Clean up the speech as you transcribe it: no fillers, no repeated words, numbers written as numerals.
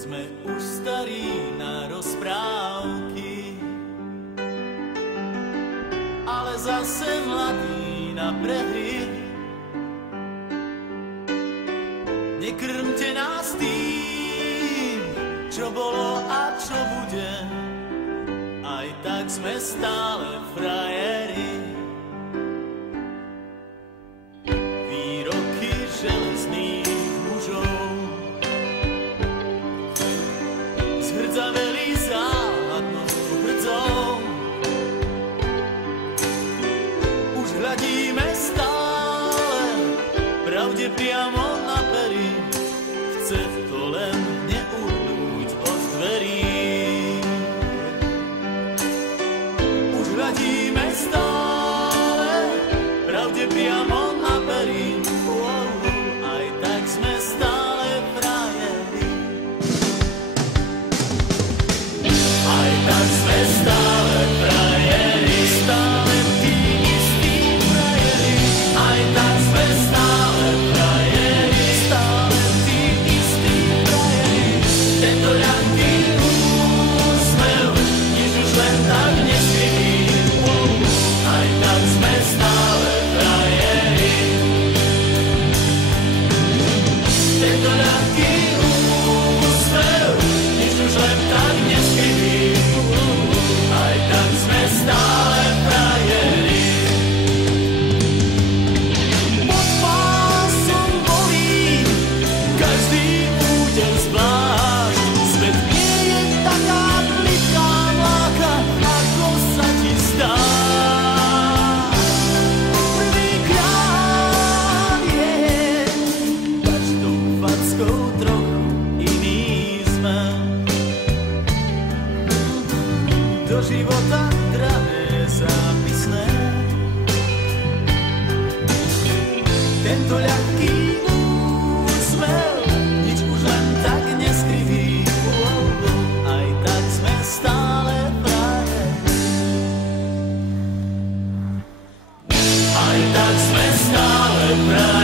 Sme už starí na rozprávky, ale zase mladí na prehry. Nekrmte nás tým, čo bolo a čo bude, aj tak sme stále frajeri. Výroky železných mužov zhrdzaveli záhadnou hrdzou. Už hľadíme stále pravde priamo na pery, chce to len neuhnúť od dverí. Už hľadíme stále pravde priamo na pery, aj tak sme stále frajeri. Aj tak sme stále frajeri, stále tí istí frajeri. Aj tak sme stále frajeri, stále tí istí frajeri. Tento ľahký úsmev, nič už len tak neskrytý. Aj tak sme stále frajeri. Tento ľahký úsmev, nič už len tak neskrytý. Aj tak sme stále frajeri. Pod pásom bolí každý úder zvlášť. Svet nie je taká plitká mláka, ako sa ti zdá. Prvýkrát je každou fackou trochu iný sme. Do života drahé zápisné. Tento ľahký úsmev, nič už len tak neskriví. Aj tak sme stále frajeri. Aj tak sme stále frajeri.